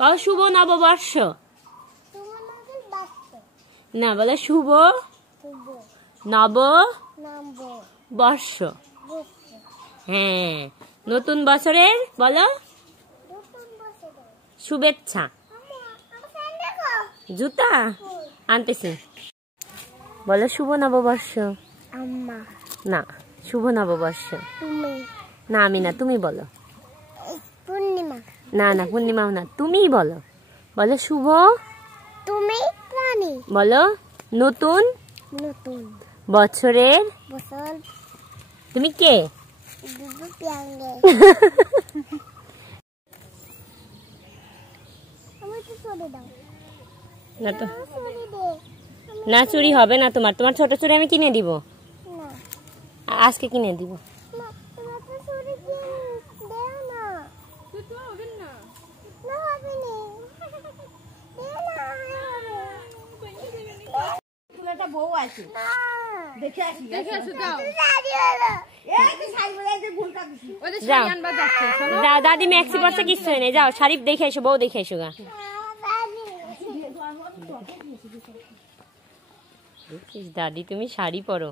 কও শুভ নববর্ষ। না বলো শুভ নববর্ষ। হ্যাঁ, নতুন বছরের বলো শুভেচ্ছা। জুতা আনতেছি, বলো শুভ নববর্ষ। না, শুভ নববর্ষ। না আমি না, তুমি বলো। পূর্ণিমা। না না, পূর্ণিমাও না, তুমিই বলো। বলো শুভ, তুমি প্রাণী বলো নতুন বছরের। বছর তুমি কে? দুধু পিয়াঙ্গে। আমি তো চলে দাও। না তো, চলে দে। না চুরি হবে না তোমার। তোমার ছোট চুরি আমি কিনে দিব, না আজকে কিনে দিব। না, তোমার তো চুরি কিনে দেও না। তুই তো হবে না। না হবে না। দেও না, হবে। একটা বউ আছে, না দেখে আসি যাও। দাদি হলো। এই যে শাড়ি পরে যে ভুলটা দিছি যাও যাও, দাদি ম্যাক্সি পরছে, কিচ্ছু নেই, যাও শাড়ি দেখে এসো, বউ দেখে এসো গা। দাদি তুমি শাড়ি পরো।